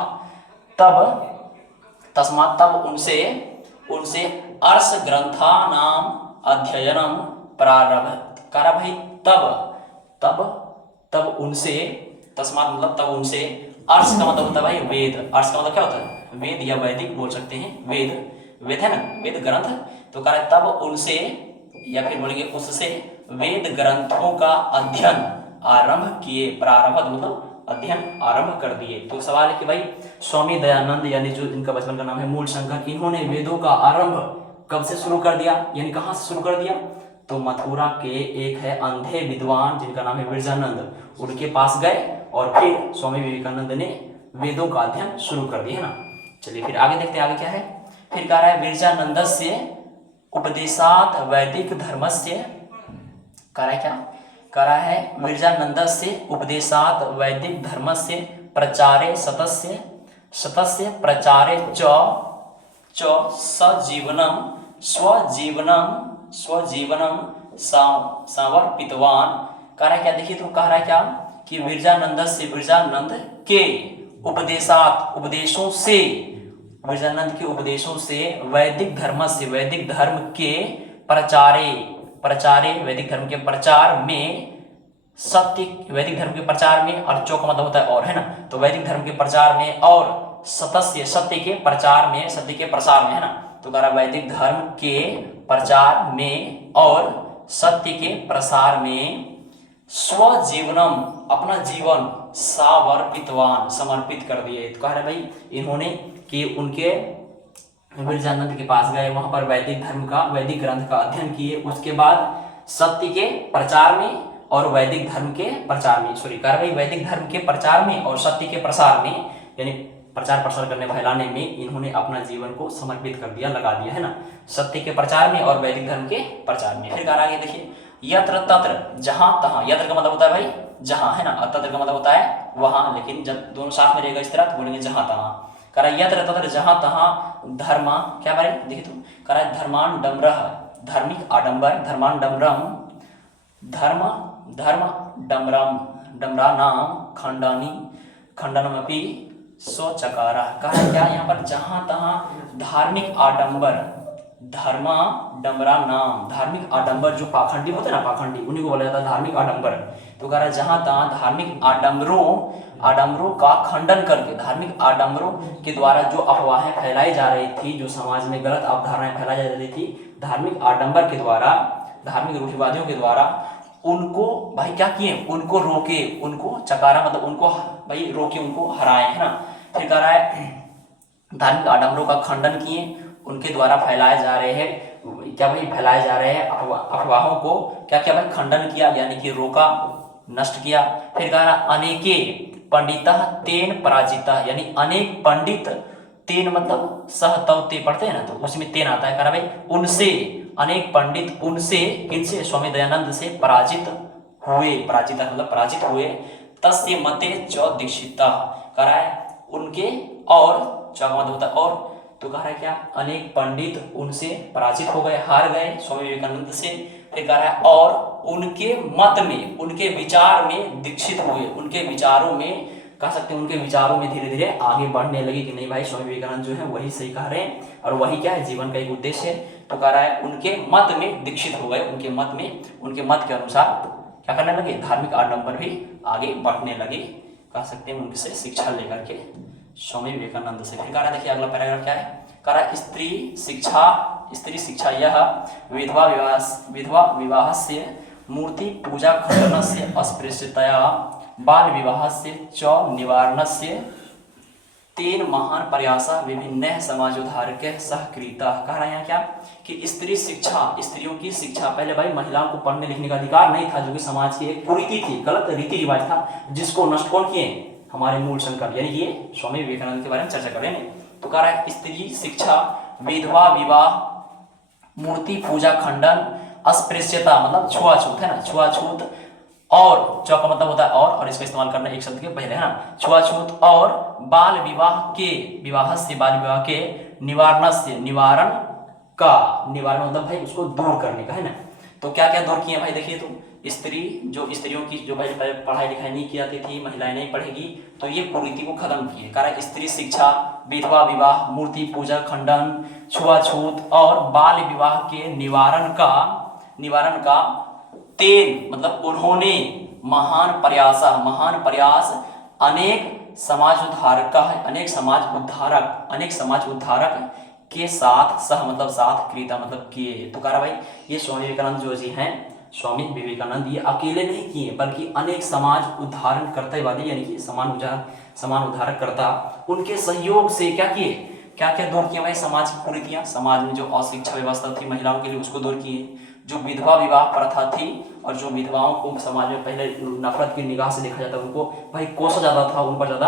तब उनसे अर्ष ग्रंथा नाम अध्ययनम प्रारंभ। करा भाई तब उनसे, तस्मात् मतलब तब उनसे, अर्ष का मतलब होता है भाई वेद, अर्ष का मतलब क्या होता है वेद या वैदिक बोल सकते हैं, वेद है ना, वेद ग्रंथ। तो कह रहा है तब उनसे या फिर बोलेंगे उससे वेद ग्रंथों का अध्ययन आरंभ किए, प्रारंभ मतलब अध्ययन आरंभ कर दिए। तो सवाल है कि भाई स्वामी दयानंद यानी जो इनका बचपन का नाम है मूल शंकर, इन्होंने वेदों का आरंभ कब से शुरू कर दिया, यानी कहां से शुरू कर दिया, तो मथुरा के एक है अंधे विद्वान जिनका नाम है विरजानंद, उनके पास गए और फिर स्वामी विवेकानंद ने वेदों का अध्ययन शुरू कर दिया, है ना। चलिए फिर आगे देखते हैं आगे क्या है। फिर कह रहा है विरजानंदस्य उपदेशात वैदिक धर्मस्य, कह रहा है क्या, कह रहा है विरजानंदस्य उपदेशात वैदिक धर्मस्य प्रचारे सतस्य प्रचारे च स्वजीवनम समर्पितवान। कह रहा है क्या, देखिए तो कह रहा है क्या कि विरजानंद के उपदेशों से, विरजानंद के उपदेशों से वैदिक धर्म के प्रचारे, वैदिक धर्म के प्रचार में, सत्य, वैदिक धर्म के प्रचार में, और चो का मतलब होता है और, है ना, तो वैदिक धर्म के प्रचार में और सतस्य, सत्य के प्रचार में, सत्य के प्रसार में, है ना, तो कह रहा वैदिक धर्म के प्रचार में और सत्य के प्रसार में स्वजीवनम, अपना जीवन सावर्पितवान, समर्पित कर दिए। तो कह रहे भाई इन्होंने कि उनके विरजानंद के पास गए, वहां पर वैदिक धर्म का, वैदिक ग्रंथ का अध्ययन किए, उसके बाद सत्य के प्रचार में और वैदिक धर्म के प्रचार में, सॉरी कह रहे वैदिक धर्म के प्रचार में और सत्य के प्रसार में, यानी प्रचार प्रसार करने, फैलाने में इन्होंने अपना जीवन को समर्पित कर दिया, लगा दिया, है ना, सत्य के प्रचार में और वैदिक धर्म के प्रचार में। फिर कह रहा है देखिए, यत्र तत्र, जहां तहां, यत्र का मतलब होता है भाई जहां, है ना, और तत्र का मतलब होता है वहां, लेकिन जब दोनों साथ में रहेगा इस तरह तो बोलेंगे जहां तहां। कह रहा यत्र तत्र, जहां तहां, धर्मा, क्या भाई देखिए तुम, कह रहा धर्मांडम्बरः, धार्मिक आडंबर, धर्मांडम्बरम, धर्म धर्म डम्बरम, डम्बरानाम खंडानी, खंडनमपि स्वचकारा। कहा क्या यहाँ पर, जहां तहां धार्मिक आडंबर, धर्मा डम्बरा नाम, धार्मिक आडंबर जो पाखंडी होते हैं ना, पाखंडी, उन्हीं को बोला जाता है धार्मिक आडंबर। तो कह रहा है जहां तहां धार्मिक आडंबरों का खंडन करके, धार्मिक आडंबरों के द्वारा जो अफवाहें फैलाई जा रही थी, जो समाज में गलत अवधारणाएं फैलाई जा रही थी, धार्मिक आडंबर के द्वारा, धार्मिक रूढ़िवादियों के द्वारा, उनको भाई क्या किए, उनको रोके, उनको चकारा, मतलब उनको भाई रोके, उनको हराए, है ना। फिर कह रहा है धार्मिक आडंबरों का खंडन किए, उनके द्वारा फैलाए जा रहे हैं, क्या भाई फैलाए जा रहे हैं अफवाहों को, क्या क्या भाई खंडन किया, यानी कि रोका, नष्ट किया। फिर कह रहा अनेके पंडितः तेन पराजिता, यानी अनेक पंडित, तेन मतलब सहतवते पढ़ते हैं ना, तो उसमें तेन आता है, कह रहा भाई उनसे, अनेक पंडित उनसे, किनसे, स्वामी दयानंद से पराजित हुए, पराजित मतलब पराजित हुए। तस्य मते च दीक्षिता, कह रहा है उनके, और च मतलब होता है और, तो कह रहा है क्या, अनेक पंडित उनसे पराजित हो गए, हार गए स्वामी विवेकानंद से। फिर कह रहा है और उनके मत में, उनके विचार में दीक्षित हुए, उनके विचारों में, कह सकते हैं उनके विचारों में धीरे धीरे आगे बढ़ने लगी कि नहीं भाई स्वामी विवेकानंद जो है वही सही कह रहे हैं और वही क्या है जीवन का एक उद्देश्य है। तो कह रहा है उनके मत में दीक्षित हो गए, उनके मत में, उनके मत के अनुसार क्या करने लगे, धार्मिक आडंबर भी आगे बढ़ने लगे, कह सकते हैं उनसे शिक्षा लेकर के स्वामी विवेकानंद से। फिर कह रहा है देखिए अगला पैराग्राफ क्या है, कह रहा है स्त्री शिक्षा यह विधवा विवाह से, मूर्ति पूजा खंडन से, अस्पृश्यतया बाल विवाह से च निवारण से, तीन महान प्रयासा विभिन्न समाजोद्धारक सहकृता। कह रहा है यहाँ क्या कि स्त्री शिक्षा, स्त्रियों की शिक्षा, पहले भाई महिलाओं को पढ़ने लिखने का अधिकार नहीं था, जो कि समाज की एक कुरीति थी, गलत रीति रिवाज था, जिसको नष्ट कौन किए, हमारे मूल शंकर यानी कि ये स्वामी विवेकानंद के बारे में चर्चा कर रहे हैं। तो कह रहा है स्त्री शिक्षा, विधवा विवाह, मूर्ति पूजा खंडन, अस्पृश्यता मतलब छुआछूत, है ना, छुआछूत, और चौका मतलब होता है और इसका इस्तेमाल करना एक शब्द के पहले, है ना, छुआछूत, और बाल विवाह के, विवाह से, बाल विवाह के निवारण से, निवारण का, निवारण मतलब भाई उसको दूर करने का, है ना। तो क्या क्या दूर किए भाई देखिए, तो स्त्री, जो स्त्रियों की जो भाई पढ़ाई लिखाई नहीं की जाती थी, महिलाएं नहीं पढ़ेगी, तो ये कुरीति को खत्म किए। कह रहा स्त्री शिक्षा, विधवा विवाह, मूर्ति पूजा खंडन, छुआछूत और बाल विवाह के निवारण का तेन मतलब उन्होंने महान प्रयास अनेक समाज उद्धारक के साथ, सह मतलब साथ, कृता मतलब किए। तो कह रहा भाई ये स्वामी विवेकानंद जो जी हैं, स्वामी विवेकानंद ये अकेले नहीं किए, बल्कि अनेक समाज उद्धारण करतावादी यानी कि समान उद्धारक करता, उनके सहयोग से क्या किए, क्या क्या दूर किए भाई, समाज की कुरीतियां, समाज में जो अशिक्षा व्यवस्था थी महिलाओं के लिए उसको दूर किए, जो विधवा विवाह प्रथा थी और जो विधवाओं को समाज में पहले नफरत की निगाह से देखा जाता, उनको भाई कोसा जाता था, उन पर ज्यादा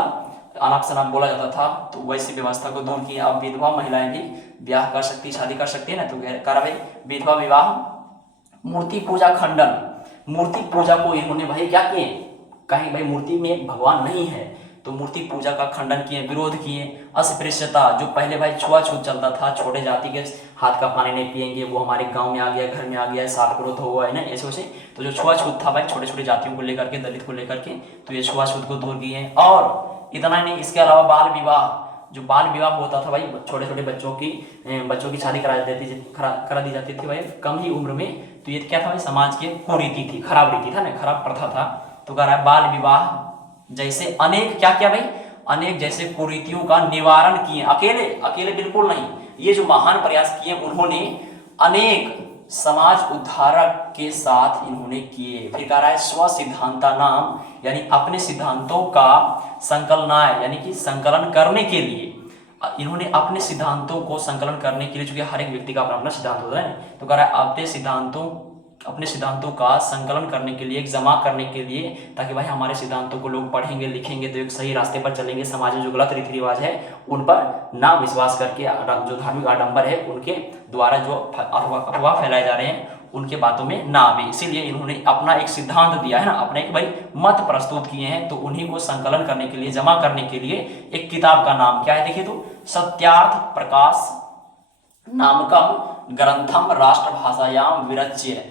अनाप शनाप बोला जाता था, तो वैसी व्यवस्था को दूर किया। अब विधवा महिलाएं भी ब्याह कर सकती, शादी कर सकती है ना, तो कह रहा भाई विधवा विवाह, मूर्ति पूजा खंडन, मूर्ति पूजा को इन्होंने भाई क्या किए, कहीं भाई मूर्ति में भगवान नहीं है तो मूर्ति पूजा का खंडन किए, विरोध किए। अस्पृश्यता, जो पहले भाई छुआछूत चलता था, छोटे जाति के हाथ का पानी नहीं पिएंगे, वो हमारे गांव में आ गया, घर में आ गया, सात क्रोध हुआ है ना, ऐसे वैसे, तो जो छुआछूत था भाई छोटे छोटे जातियों को लेकर के, दलित को लेकर के, तो ये छुआछूत को दूर किए। और इतना नहीं, इसके अलावा बाल विवाह, जो बाल विवाह होता था भाई छोटे छोटे बच्चों की शादी करा दी जाती थी भाई कम ही उम्र में, तो ये क्या था भाई, समाज की कुरीति थी, खराब रीति था ना, खराब प्रथा था। तो कह रहा है बाल विवाह जैसे अनेक क्या क्या भाई, अनेक जैसे कुरीतियों का निवारण किए, अकेले अकेले बिल्कुल नहीं, ये जो महान प्रयास किए उन्होंने अनेक समाज उद्धारक के साथ इन्होंने किए। फिर कह रहा है स्व सिद्धांता नाम, यानी अपने सिद्धांतों का संकलनाय, यानी कि संकलन करने के लिए इन्होंने अपने सिद्धांतों को संकलन करने के लिए, चूंकि हर एक व्यक्ति का अपना अपना सिद्धांत होता है, तो कह रहा है अपने सिद्धांतों का संकलन करने के लिए, जमा करने के लिए, ताकि भाई हमारे सिद्धांतों को लोग पढ़ेंगे लिखेंगे तो एक सही रास्ते पर चलेंगे, समाज में जो गलत रीति रिवाज है उन पर ना विश्वास करके, जो धार्मिक आडंबर है उनके द्वारा जो अफवाह फैलाए जा रहे हैं उनके बातों में ना आवे। इसीलिए इन्होंने अपना एक सिद्धांत दिया है ना, अपने एक भाई मत प्रस्तुत किए हैं, तो उन्हीं को संकलन करने के लिए, जमा करने के लिए एक किताब का नाम क्या है, देखिए तो सत्यार्थ प्रकाश नामकम ग्रंथम राष्ट्रभाषायाम विरच्य।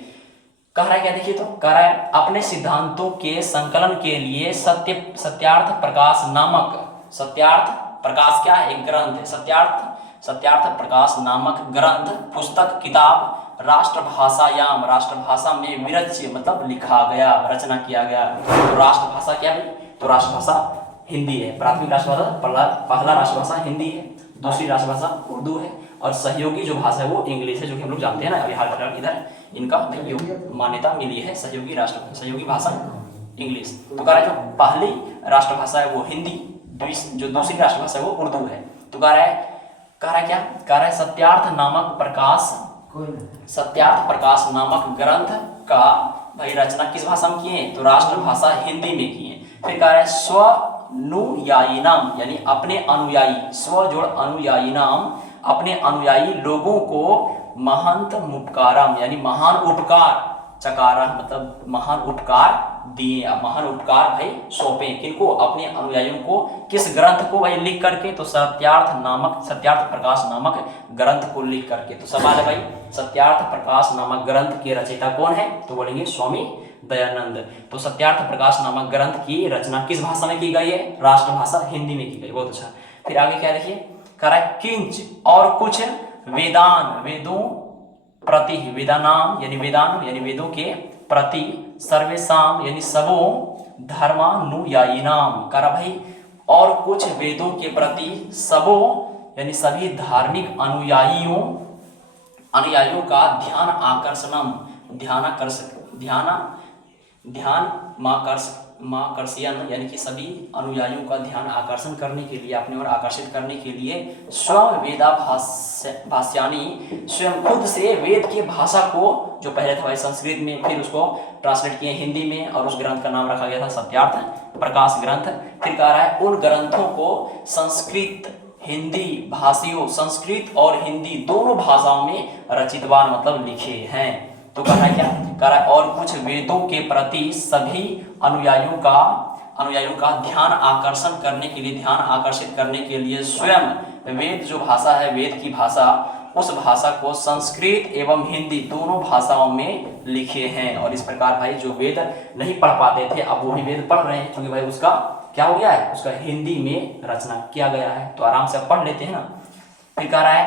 कह रहा है क्या, देखिए तो कह रहा है अपने सिद्धांतों के संकलन के लिए सत्यार्थ प्रकाश नामक, सत्यार्थ प्रकाश क्या है, एक ग्रंथ है, सत्यार्थ प्रकाश नामक ग्रंथ, पुस्तक, किताब राष्ट्रभाषायाम, राष्ट्रभाषा में विरच्य मतलब लिखा गया, रचना किया गया। तो राष्ट्रभाषा क्या है, तो राष्ट्रभाषा हिंदी है, प्राथमिक राष्ट्रभाषा पहला राष्ट्रभाषा हिंदी है, दूसरी राष्ट्रभाषा उर्दू है, और सहयोगी जो भाषा है वो इंग्लिश है, जो कि हम लोग जानते हैं ना, बिहार का इधर इनका मान्यता मिली है, सहयोगी भाषा इंग्लिश। तो कह रहा है जो पहली राष्ट्रभाषा है वो हिंदी, जो दूसरी राष्ट्रभाषा है वो उर्दू है। तो कह रहा है क्या, कह रहा है सत्यार्थ प्रकाश नामक ग्रंथ का भाई रचना किस भाषा में किए, तो राष्ट्रभाषा हिंदी में किए। फिर कह रहा है स्वनुयायी नाम, यानी अपने अनुयायी, स्व जोड़ अनुयायी नाम, अपने अनुयायी लोगों को महंत मुपकारम, यानी महान उपकार, चकारा मतलब महान उपकार दिए, महान उपकार भाई सौंपे, किनको, अपने अनुयायियों को। किस ग्रंथ को भाई, लिख करके, तो सत्यार्थ प्रकाश नामक ग्रंथ को लिख करके। तो सवाल है भाई सत्यार्थ प्रकाश नामक ग्रंथ के रचयिता कौन है, तो बोलेंगे स्वामी दयानंद। तो सत्यार्थ प्रकाश नामक ग्रंथ की रचना किस भाषा में की गई है, राष्ट्रभाषा हिंदी में की गई। बहुत अच्छा। फिर आगे क्या देखिए, कह रहा है किंच और कुछ वेदों प्रति, वेदानाम यानी वेदों के प्रति, सर्वेशाम यानी सबों, धर्मानुयायिनाम, कह रहा भाई और कुछ वेदों के प्रति सबों यानी सभी धार्मिक अनुयायियों का ध्यानाकर्षण यानी कि सभी अनुयायियों का ध्यान आकर्षण करने के लिए, अपने ओर आकर्षित करने के लिए, स्वयं वेदाभाष्यानी, स्वयं खुद से वेद की भाषा को, जो पहले था भाई संस्कृत में, फिर उसको ट्रांसलेट किए हिंदी में, और उस ग्रंथ का नाम रखा गया था सत्यार्थ प्रकाश ग्रंथ। फिर कह रहा है उन ग्रंथों को संस्कृत हिंदी भाषियों, संस्कृत और हिंदी दोनों भाषाओं में रचितवान मतलब लिखे हैं। तो कह रहा है क्या, कह रहा है और कुछ वेदों के प्रति सभी अनुयायियों का ध्यान आकर्षण करने के लिए, ध्यान आकर्षित करने के लिए स्वयं वेद जो भाषा है, वेद की भाषा, उस भाषा को संस्कृत एवं हिंदी दोनों भाषाओं में लिखे हैं। और इस प्रकार भाई जो वेद नहीं पढ़ पाते थे अब वो भी वेद पढ़ रहे हैं, क्योंकि भाई उसका क्या हो गया है, उसका हिंदी में रचना किया गया है, तो आराम से पढ़ लेते हैं ना। फिर कह रहा है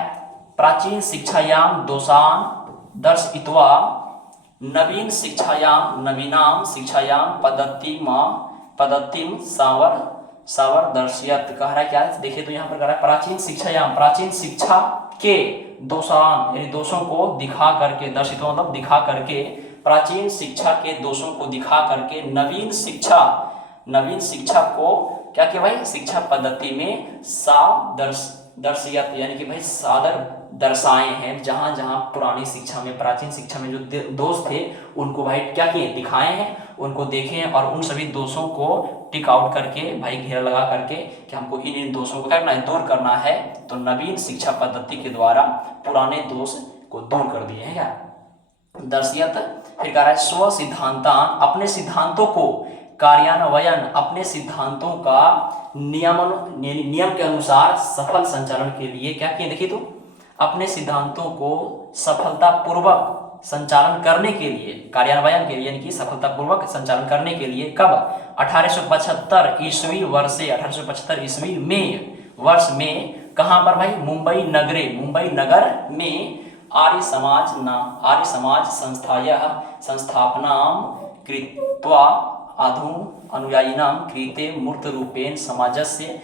प्राचीन शिक्षायाम दोषान दर्शयित्वा नवीन नवीनाम शिक्षायाम पद्धतिम सावर दर्शयत। कह रहा है क्या, देखिए तो यहाँ पर कह रहा है प्राचीन शिक्षा के दोषान यानी दोषों को दिखा करके, दर्शित मतलब दिखा करके, प्राचीन शिक्षा के दोषों को दिखा करके नवीन शिक्षा को क्या कि भाई शिक्षा पद्धति में दर्शयत यानी कि भाई सादर दर्शाए हैं। जहां जहां पुरानी शिक्षा में, प्राचीन शिक्षा में जो दोष थे उनको भाई क्या किए, दिखाए हैं, उनको देखे हैं, और उन सभी दोषों को टिक आउट करके भाई घेरा लगा करके कि हमको इन दोषों को करना है, दूर करना है। तो नवीन शिक्षा पद्धति के द्वारा पुराने दोष को दूर कर दिए हैं क्या, दर्शयत। फिर कह रहा है स्व सिद्धांतान, अपने सिद्धांतों को कार्यान्वयन, अपने सिद्धांतों का नियम के अनुसार सफल संचालन के लिए क्या किए, देखिए तो अपने सिद्धांतों को सफलतापूर्वक संचालन करने के लिए, कार्यान्वयन के लिए यानी कि सफलतापूर्वक संचालन करने के लिए कब 1875 ईस्वी वर्ष में कहां पर भाई मुंबई नगर में आर्य समाज संस्थायाः संस्थापनां कृत्वा आधु अनुयायिनां कृते मूर्तरूपेण समाजस्य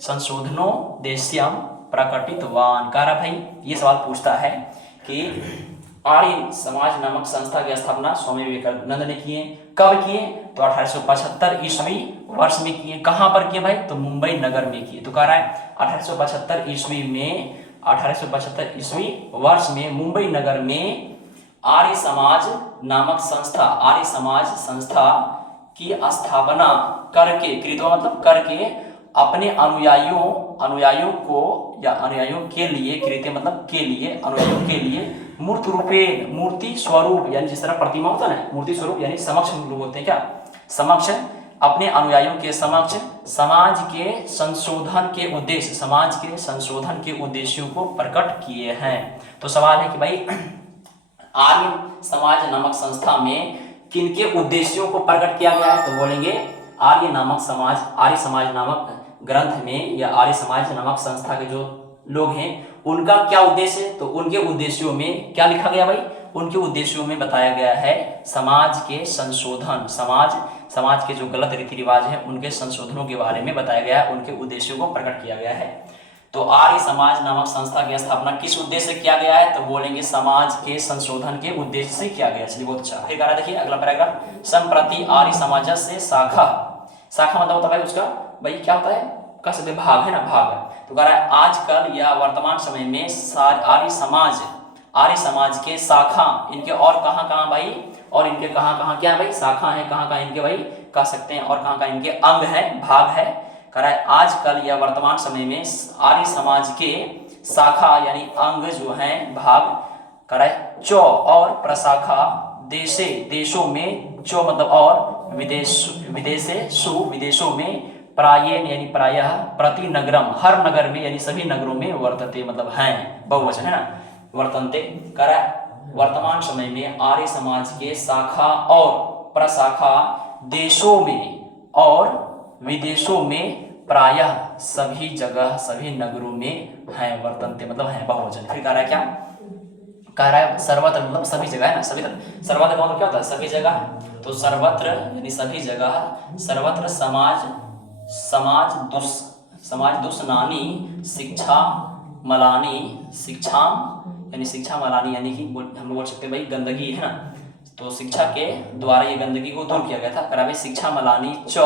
संशोधनोद्देश्यं प्रकटितवान। कह रहा भाई ये सवाल पूछता है कि आर्य समाज नामक संस्था की स्थापना स्वामी विवेकानंद ने किए, कब किए? तो 1875 ईस्वी वर्ष में किए। कहां पर किए भाई? तो मुंबई नगर में किए। तो कह रहा है 1875 ईस्वी में 1875 ईस्वी वर्ष में मुंबई नगर में आर्य समाज नामक संस्था, आर्य समाज संस्था की स्थापना करके, कृतवा मतलब करके, अपने अनुयायियों को या अनुयायियों के लिए, कृत्य मतलब के लिए, अनुयायियों के लिए मूर्त रूपेण, मूर्ति स्वरूप, यानी जिस तरह प्रतिमा होता है ना, मूर्ति स्वरूप यानी समक्ष लोग होते हैं क्या, समक्ष, अपने अनुयायियों के समक्ष समाज के संशोधन के उद्देश्य, समाज के संशोधन के उद्देश्यों को प्रकट किए हैं। तो सवाल है कि भाई आर्य समाज नामक संस्था में किनके उद्देश्यों को प्रकट किया गया है? तो बोलेंगे आर्य समाज नामक ग्रंथ में या आर्य समाज नामक संस्था के जो लोग हैं उनका क्या उद्देश्य है? तो उनके उद्देश्यों में क्या लिखा गया भाई? उनके उद्देश्यों में बताया गया है समाज के संशोधन, समाज के जो गलत रीति रिवाज है उनके संशोधनों के बारे में बताया गया है, उनके उद्देश्यों को प्रकट किया गया है। तो आर्य समाज नामक संस्था की स्थापना किस उद्देश्य से किया गया है? तो बोलेंगे समाज के संशोधन के उद्देश्य से किया गया। चलिए बहुत अच्छा। फिर कह रहा है देखिए अगला पैराग्राफ, संप्रति आर्य समाज से शाखा मतलब होता है उसका भाई क्या होता है? कह सकते भाग है ना, भाग। तो कह रहा है आजकल या वर्तमान समय में आर्य समाज के शाखा, इनके और कहाँ भाई, और इनके कहाँ क्या है भाई? शाखा है, कहाँ इनके भाई कह सकते हैं, और कहाँ इनके अंग है, भाग है। कह रहा है आजकल या वर्तमान समय में आर्य समाज के शाखा यानी अंग जो है, भाग, कह रहा है चौ और प्रशाखा देशों में, चौ मतलब और, विदेशों में, प्रायेण यानी प्रायः, प्रति नगरम हर नगर में यानी सभी नगरों में, वर्तते मतलब हैं, बहुवचन है ना, वर्तन्ते। कह रहा है वर्तमान समय में आर्य समाज के शाखा और प्रशाखा देशों में और विदेशों में प्रायः सभी जगह, सभी नगरों में हैं, वर्तन्ते मतलब हैं, बहुवचन। फिर कह रहा है क्या? कह रहा है सर्वत्र मतलब सभी जगह है ना, सभी तरह, सर्वत्र मतलब क्या होता है? सभी जगह। तो सर्वत्र यानी सभी जगह, सर्वत्र समाज दुष्नानी शिक्षा मलानी यानी कि हम बोल सकते हैं भाई गंदगी है ना, तो शिक्षा के द्वारा ये गंदगी को दूर किया गया था। कह रहा भाई शिक्षा मलानी च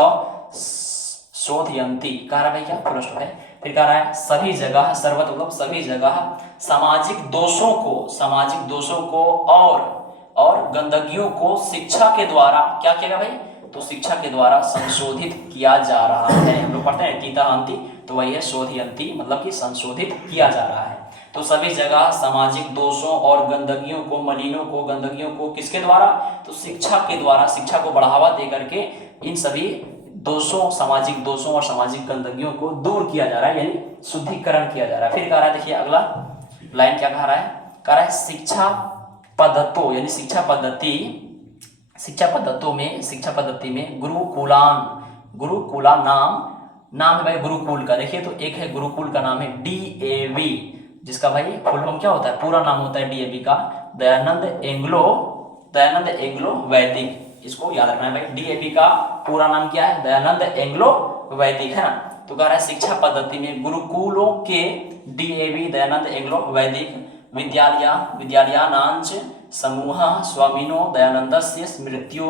शोधयंती, कह रहा भाई क्या फुल स्टॉप है। फिर कह रहा है सभी जगह, सर्वत्र मतलब सभी जगह, सामाजिक दोषों को और गंदगियों को शिक्षा के द्वारा क्या किया गया भाई? तो शिक्षा के द्वारा संशोधित किया जा रहा है। हम लोग पढ़ते हैं तीता अंति, तो वही है शोधयंती मतलब कि संशोधित किया जा रहा है। तो सभी जगह सामाजिक दोषों और गंदगियों को, गंदगियों को किसके द्वारा? तो शिक्षा के द्वारा, शिक्षा को बढ़ावा दे करके इन सभी दोषों, सामाजिक दोषों और सामाजिक गंदगियों को दूर किया जा रहा है, यानी शुद्धिकरण किया जा रहा है। फिर कह रहा है देखिए अगला लाइन क्या कह रहा है? कह रहा है शिक्षा पद्धतों यानी शिक्षा पद्धति में गुरुकुला नाम है भाई गुरुकुल का। देखिए तो एक है गुरुकुल का नाम है DAV, जिसका भाई फुल फॉर्म क्या होता है? पूरा नाम होता है DAV का दयानंद एंग्लो वैदिक। इसको याद रखना है भाई, DAV का पूरा नाम क्या है? दयानंद एंग्लो वैदिक है ना। तो कह रहा है शिक्षा पद्धति में गुरुकुलों के DAV दयानंद एंग्लो वैदिक विद्यालयानांच समूह स्वामिनो दयानंदस्य मृत्यु।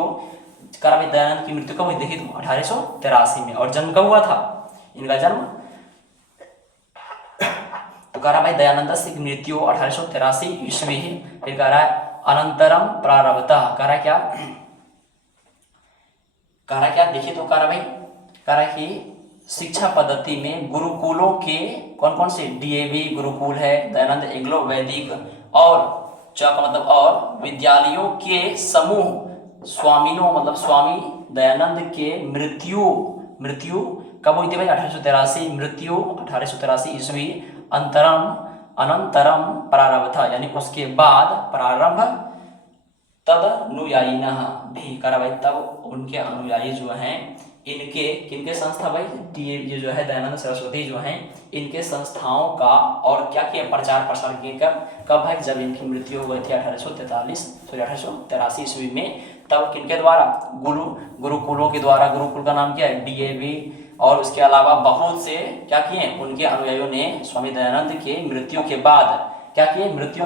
कह रहा भाई दयानंद की मृत्यु कब हुई? देखिए तो 1883 में। और जन्म कब हुआ था इनका? जन्म तो कह रहा भाई दयानंद की मृत्यु 1883 ईस्वी है। फिर कह रहा है अनंतरम प्रारब्धः, कह रहा क्या? देखिए तो कह रहा कि शिक्षा पद्धति में गुरुकुलों के कौन से? DAV गुरुकुल है, दयानंद एंग्लो वैदिक, और का मतलब और विद्यालयों के समूह स्वामिनो मतलब स्वामी दयानंद के मृत्यु कब हुई थी भाई? 1883 मृत्यु 1883 ईस्वी। अनंतरम प्रारब्ध यानी उसके बाद, प्रारंभ, तद अनुयायिनः भी, कह रहा भाई तब उनके अनुयायी जो हैं इनके किनके संस्था भाई, ये जो है दयानंद सरस्वती जो हैं, इनके संस्थाओं का और क्या किया, प्रचार प्रसार किए। कब भाई, जब इनकी मृत्यु हो गई थी 1883 ईस्वी में, तब किनके द्वारा, गुरुकुलों के द्वारा। गुरुकुल का नाम क्या है, DAV। और उसके अलावा बहुत से क्या किए, उनके अनुयायियों ने स्वामी दयानंद के मृत्यु के बाद क्या किए, क्या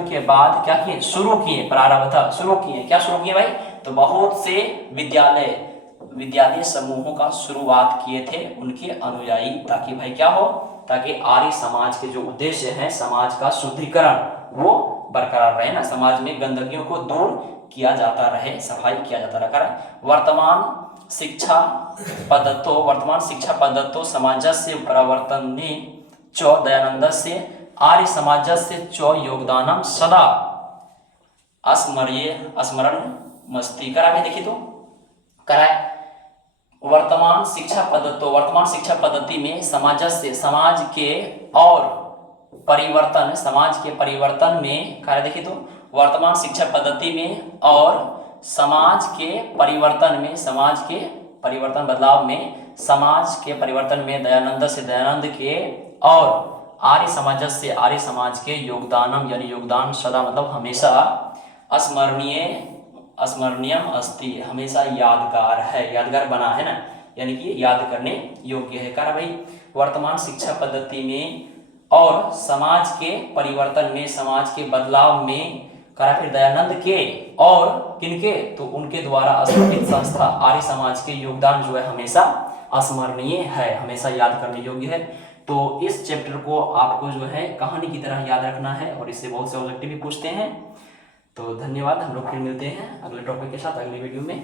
किए, शुरू किए, प्रारंभतः शुरू किए। क्या शुरू किए भाई, तो बहुत से विद्यालय समूहों का शुरुआत किए थे उनके अनुयायी, ताकि भाई क्या हो, ताकि आर्य समाज के जो उद्देश्य हैं, समाज का शुद्धिकरण वो बरकरार रहे ना, समाज में गंदगियों को दूर किया जाता रहे, सफाई किया जाता रहे। वर्तमान शिक्षा पद्धतों सामंजस्य प्रवर्तने च दयानन्दस्य आर्य सामंजस्य च योगदानम सदा स्मरण मस्ती कराए। देखिए तो कराए, वर्तमान शिक्षा पद्धति में समाज के परिवर्तन में कार्य। देखिए तो वर्तमान शिक्षा पद्धति में और समाज के परिवर्तन बदलाव में, समाज के परिवर्तन में दयानंद के और आर्य समाज के योगदानम यानी योगदान सदा मतलब हमेशा स्मरणीयम अस्ति, हमेशा यादगार है, यादगार बना है ना, यानी कि याद करने योग्य है। कहा भाई वर्तमान शिक्षा पद्धति में और समाज के परिवर्तन में, समाज के बदलाव में, कहा फिर दयानंद के और किनके, तो उनके द्वारा स्थापित संस्था आर्य समाज के योगदान जो है हमेशा स्मरणीय है, हमेशा याद करने योग्य है। तो इस चैप्टर को आपको जो है कहानी की तरह याद रखना है और इससे बहुत से ऑब्जेक्टिव भी पूछते हैं। तो धन्यवाद, हम लोग फिर मिलते हैं अगले टॉपिक के साथ अगले वीडियो में।